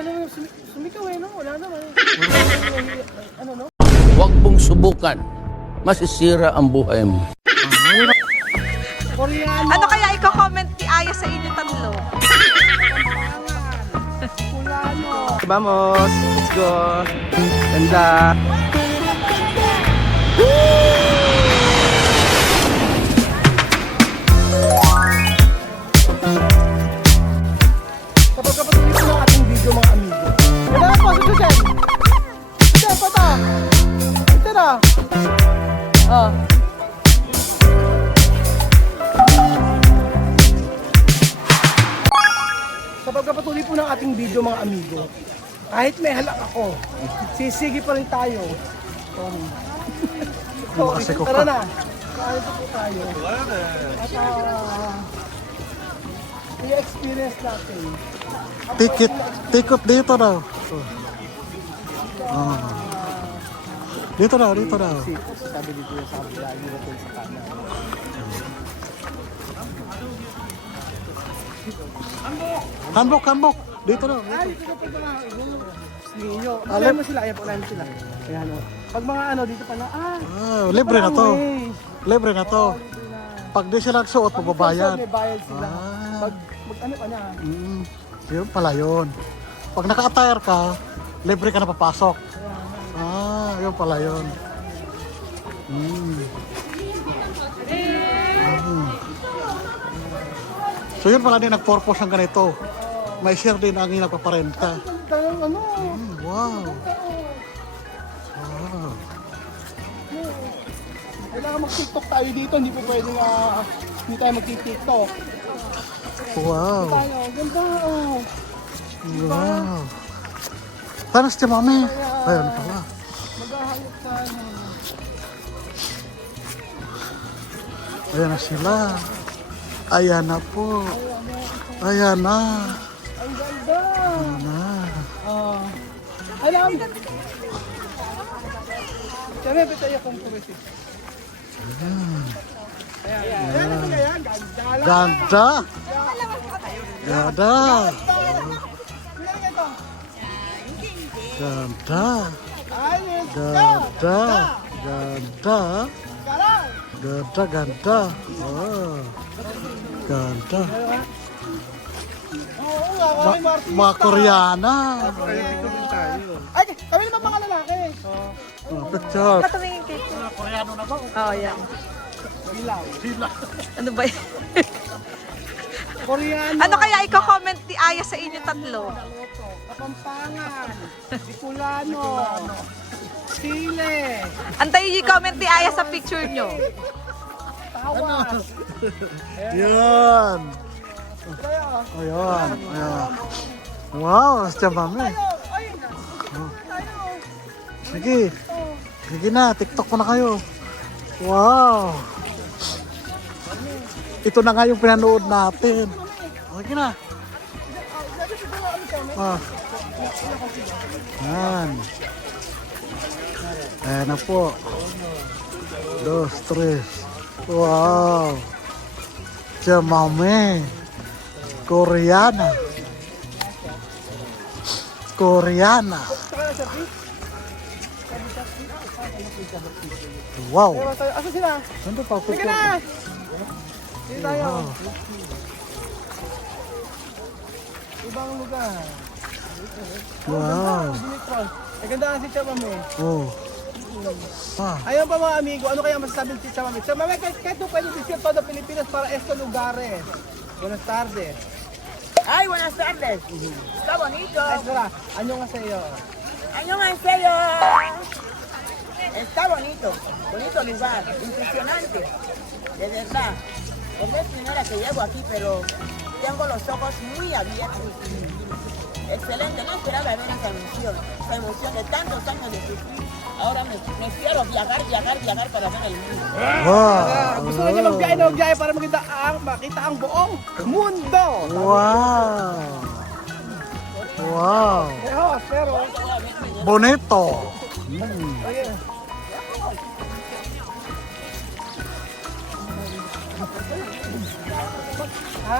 okay naman sumikaw eh, no? Wala naman. Ano, no? Huwag mong subukan. Masisira ang buhay mo. Koreano. Ano kaya i-comment ni Aya sa inyo tatlo? Kulano. Vamos, let's go. Ganda. Kapag kapatuloy ko ng ating video mga amigo. Wala na po, sususin. Ito, pata. Ito na. Ah. Kapag kapatuloy po ng ating video mga amigo, kahit may halak ako, sisigi pa rin tayo. Sorry. Tara na. Kahit po tayo. At i-experience natin. Tikot dito daw. Dito daw. Sabi dito yung sabi lagi natin sa kanan. Hanbok. Dito daw. Ay, dito pa ba? Ninyo. Alam mo sila, ayan sila. Ayan o. Pag mga ano, dito pa na, Libre na to. way. Libre na to. Pag di sila nagsuot, magbabayad. May bayad sila. Pag ano pa na. Yun pala yun. Pag naka-attire ka, libre ka na papasok. Yun pala yun. So yun pala din nag-purpose ng ganito. May share din ang nagpaparenta. Tanong ano. Wow. Kailangan mag-tiktok tayo dito. Hindi po pwedeng hindi tayo mag-tiktok. Wow. Tayo, ganda oh. Wow. Paano si Mami? Ayun pala. Maghahayop tayo. Ayan na sila. Ayan na po. Ayan na. Ang ganda. Ayan na. Alam. Sabi, tayo kung kumisi. Ayan. Ayan. Ganda lang. Ganda. Ganda. Ayos. Ganda. Oh. Ganda. Oo nga, kami Martin. Mga Koreana. Ay, kami naman mga lalaki. Picture. Patumingin kayo. Koreano na ba? Oo, yan. Bilaw. Ano ba yan? Koreano. Ano kaya i-comment ni Aya sa inyo tatlo? Kapampangan. Bicolano. Chile. Antayin yung comment ni Aya sa picture nyo. Tawas. Yan. Tayo. Ayan. Wow, si Mami. Ay, tayo. Sige na, TikTok mo na kayo. Wow. Ito na nga yung pinanood natin. Sige na. Yan. Ayan na po. 2, 3. Wow. Si Mami. Koreana. Wow. Asa sila? Ano pa? Sige na. Sige tayo. Ibang lugar. Wow. Ay, ganda nga si Chamame. Oh. Ayun pa mga amigo, ano kaya masasabi si Chamame? Chamame, kahit doon pwede decir todo Pilipinas para estos lugares. Buenas tardes. Ay, buenas tardes. Está bonito. Ay, espera, ano nga sa'yo? Annyeonghaseyo. Está bonito. Bonito lugar. Impresionante. De verdad. Es la primera que llego aquí, pero tengo los ojos muy abiertos. Excelente. No esperaba ver esa emoción de tantos años de sufrir. Ahora me quiero viajar para ver el mundo. Wow. Gusto na niya magbiyahe para makita ang buong mundo. Wow. Wow. Pero, Bonito. ayun. Ha?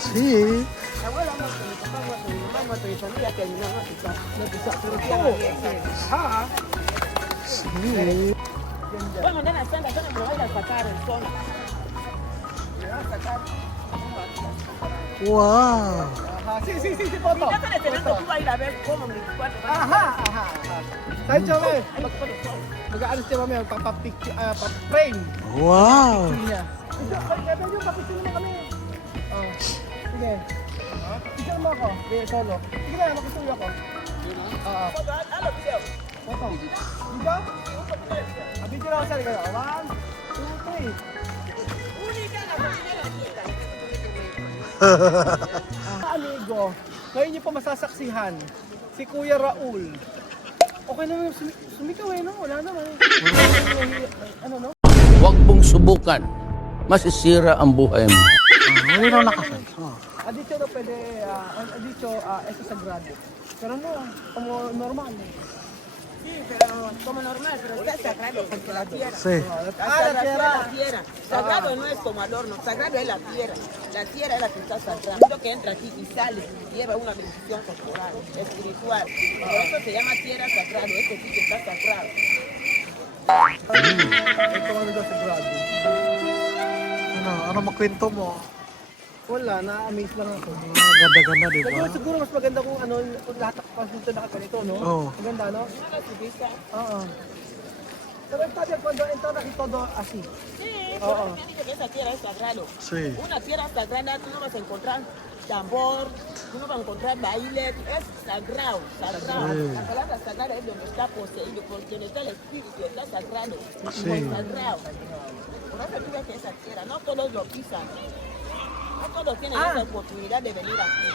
Sí. abuela muerto, mi papá muerto, mi mamá muerto, mi familia terminó, no quizás, pero sí, bueno, mañana están pero me voy a sacar el sol. Me van a sacar. Wow. Ajá, sí, foto. Ya te tú vas a ir a ver cómo mi cuarto va a Aha. Sabi Chomel, mag-ano siya mamaya, magpapapicture, pa-frame. Wow. Niya. Kaya yung papicture mo kami. Oh, sige. Picture mo ako, sige, solo. Sige na, makisuyo ako. Oo. Halo video. Foto. Video? Video na ako sa ligaw. 1, 2, 3. Única la familia la tienda. Amigo, ngayon niyo pa masasaksihan si Kuya Raul. Okay naman yung sumikaw no? Wala naman. Ano no? Huwag mong subukan. Masisira ang buhay mo. Hindi na nakasal. Adityo na pwede, adityo, eso sagrado. Pero no, como normal. Sí, pero como normal, pero está sagrado porque la tierra. Sí. La tierra. Sagrado no es como adorno, sagrado es la tierra. La tierra es la que está sagrada. Lo que entra aquí y sale lleva una bendición corporal, espiritual. Por eso se llama tierra sagrado, este sitio está sagrado. Ito ano daw sagrado. Ano makwento mo? Wala, na-amaze lang ako. Ganda-ganda, di ba? Siguro mas maganda kung ano, kung lahat ng pasunto nakaganito, no? Oo. Maganda, no? Oo. Pero está bien cuando entra aquí todo así. Sí, Oh. te dice que esa tierra es sagrado. Sí. Una tierra sagrada, tú no vas a encontrar tambor, tú no vas a encontrar baile, es sagrado, sagrado. Sí. La palabra sagrada es donde está poseído, porque donde está el espíritu, está sagrado, Sí. es sagrado. Por eso tú ves que esa tierra, no todos lo pisan, no todos tienen esa oportunidad de venir aquí.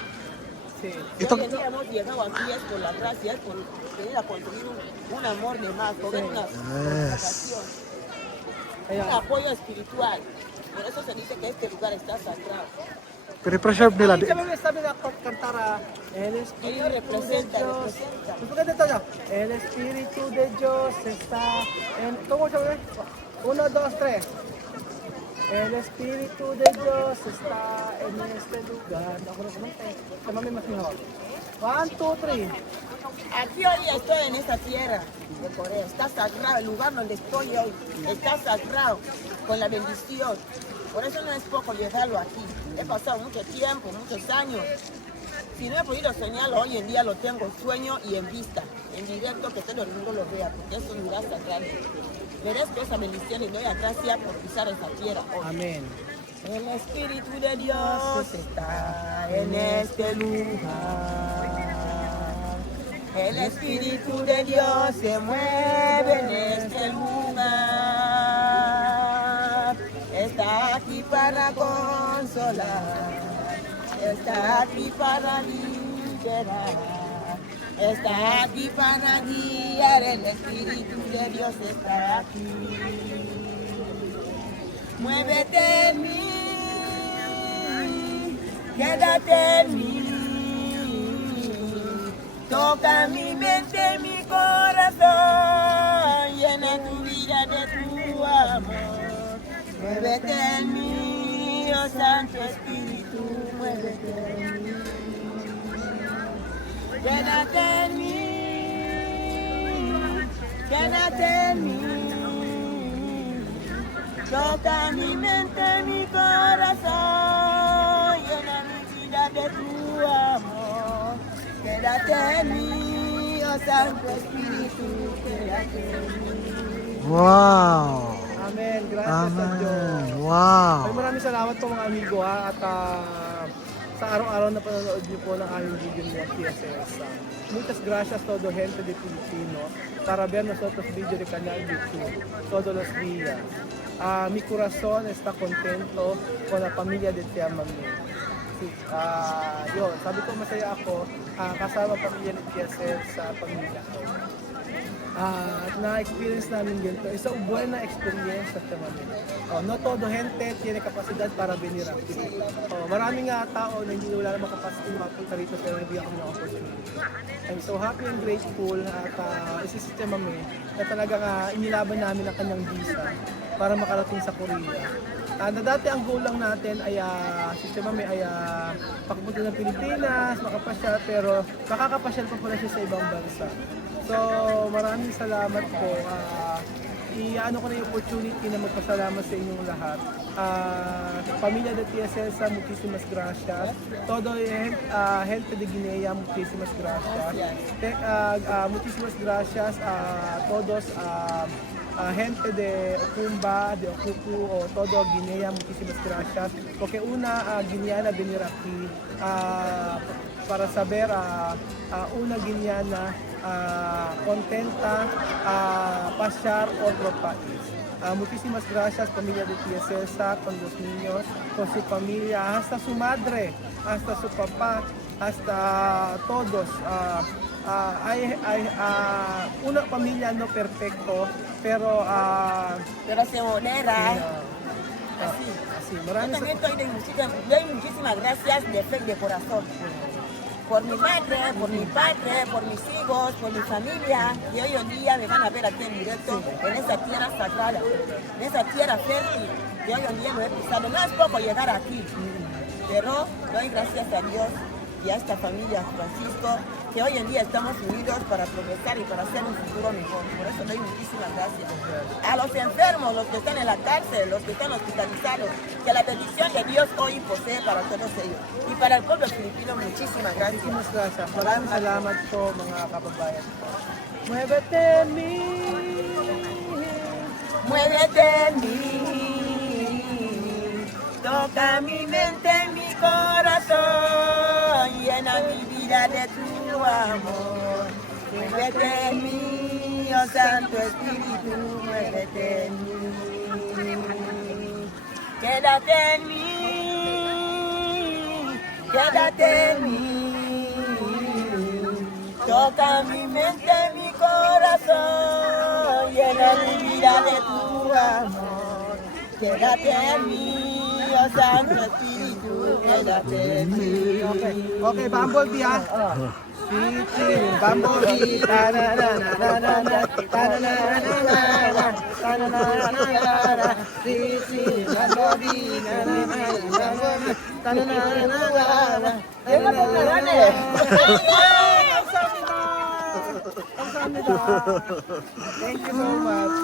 Sí. Si hoy en día hemos llegado aquí es por la gracia, es por venir a construir un amor de más, porque es una relación, un apoyo espiritual. Por eso se dice que este lugar está sagrado. Pinipreserve nila. Ay, sabi mo, sabi na cantara, El Él Espíritu representa, de Dios. representa. Mas maganda ito na. El Espíritu de Dios está en... ¿Cómo sabi? 1, 2, 3. El Espíritu de Dios está en este lugar. Ako na kumanta eh. Sa mami mas mejor. 1, 2, 3. Aquí hoy estoy en esta tierra de Corea, está sagrado, el lugar donde estoy hoy está sagrado, con la bendición. Por eso no es poco llegarlo aquí. He pasado mucho tiempo, muchos años. Si no he podido soñarlo, hoy en día lo tengo en sueño y en vista, en directo, que todo el mundo lo vea, porque es un lugar sagrado. Merezco esa bendición y doy a gracia por pisar esta tierra hoy. Amen. El Espíritu de Dios está en este lugar. El Espíritu de Dios se mueve en este lugar. Está aquí para consolar. Está aquí para liberar. Está aquí para guiar. El Espíritu de Dios está aquí. Muévete en mí, quédate en mí, toca mi mente, mi corazón, llena tu vida de tu amor. Muévete en mí, oh Santo Espíritu, muévete en mí. Quédate en mí, quédate en mí. Toca mi mente, mi corazón, llena mi vida de tu amor. Quédate en mí, oh Santo Espíritu, quédate en mí. Wow. Amen. Gracias sa Diyos. Amen. Ay, Wow. maraming salamat po mga amigo ha, at sa araw-araw na panonood niyo po ng aming video niya TSS. Muchas gracias todo gente de Filipino para ver nosotros video de canal YouTube todos los días. Mi corazón está contento con la familia de Tia Mami. Sí, yun, sabi ko masaya ako kasama pamilya ni TSS sa pamilya ko. At na-experience namin ganito. It's a buena experience sa Mami. No todo gente tiene capacidad para venir aquí. Maraming tao na hindi wala namang capacity mapunta rito pero nabigyan kami ng opportunity. I'm so happy and grateful at isa si Tia Mami na talagang inilaban namin ang kanyang visa para makarating sa Korea. Na dati ang goal lang natin ay si Mami ay makapunta ng Pilipinas, makapasyal, pero makakapasyal pa pala siya sa ibang bansa. So maraming salamat po. Iano ko na yung opportunity na magpasalamat sa inyong lahat. Pamilya de TSS, muchísimas gracias. Todo gente de Guinea, muchísimas gracias. Muchísimas gracias a todos, gente de Okumba, de Okuku, o todo Guinea, muchísimas gracias. Porque una guineana venir aquí para saber una guineana contenta pasear otro país. Muchísimas gracias, familia de Tía César, con los niños, con su familia, hasta su madre, hasta su papá, hasta todos. Hay una familia no perfecto, pero Pero se modera. así. Yo Maraming también doy muchísimas gracias de fe y de corazón. Por mi madre, por mi padre, por mis hijos, por mi familia, que hoy en día me van a ver aquí en directo, en esa tierra sagrada, en esa tierra fértil, que hoy en día lo he pisado. No es poco llegar aquí, pero doy gracias a Dios y a esta familia Francisco, que hoy en día estamos unidos para progresar y para hacer un futuro mejor. Por eso doy muchísimas gracias. A los enfermos, los que están en la cárcel, los que están hospitalizados, que la bendición de Dios hoy posee para todos ellos. Y para el pueblo filipino, muchísimas gracias. Muchísimas gracias. Maraming salamat po mga kababayan ko. Muévete mi. Muévete en mí, toca mi mente, mi corazón, llena mi vida de tu amor. Muévete en mí, oh Santo Espíritu, muévete en mí. Quédate en mí, quédate en mí. Toca mi mente, mi corazón, llena mi vida de tu amor. Quédate en mí, oh Santo Espíritu, quédate en mí. Okay, Bumblebee ha. Sweet Bumblebee. Ta-na-na-na-na-na. Ta-na-na-na-na-na. Ta-na-na-na-na-na. Sweet Bumblebee. Na-na-na-na-na. Ta-na-na-na-na-na. Thank you so much.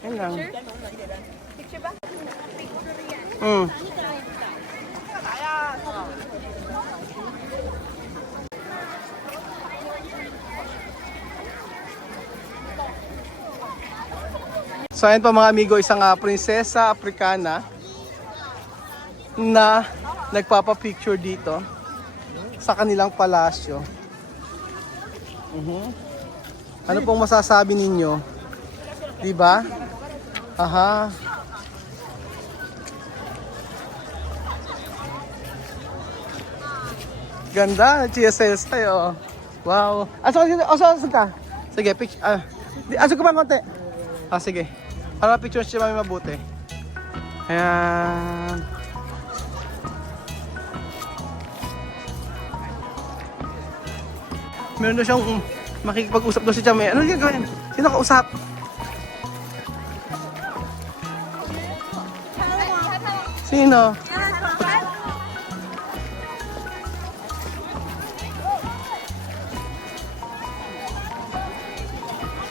Yan lang. Picture ba? So ayan pa mga amigo, isang prinsesa Africana na nagpapapicture dito sa kanilang palasyo. Ano pong masasabi ninyo? Diba? Aha. Ganda, GSS tayo. Wow. Aso ka? Sige, picture. Aso ka ba konti? Sige. Para picture siya may mabuti. Ayan. Meron na siyang makikipag-usap doon si Chame. Ano yung gagawin? Sino kausap? Sino?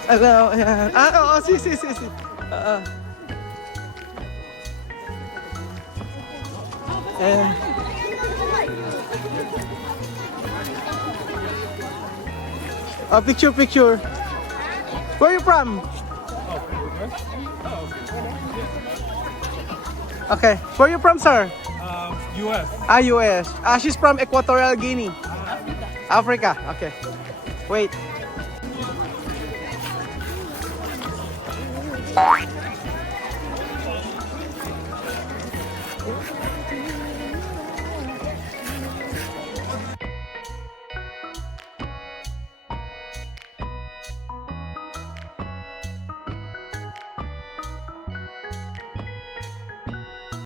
Ayan. Oo, si. Ayan. Picture. Where are you from? Okay. Where are you from, sir? US. US. She's from Equatorial Guinea. Africa. Okay. Wait.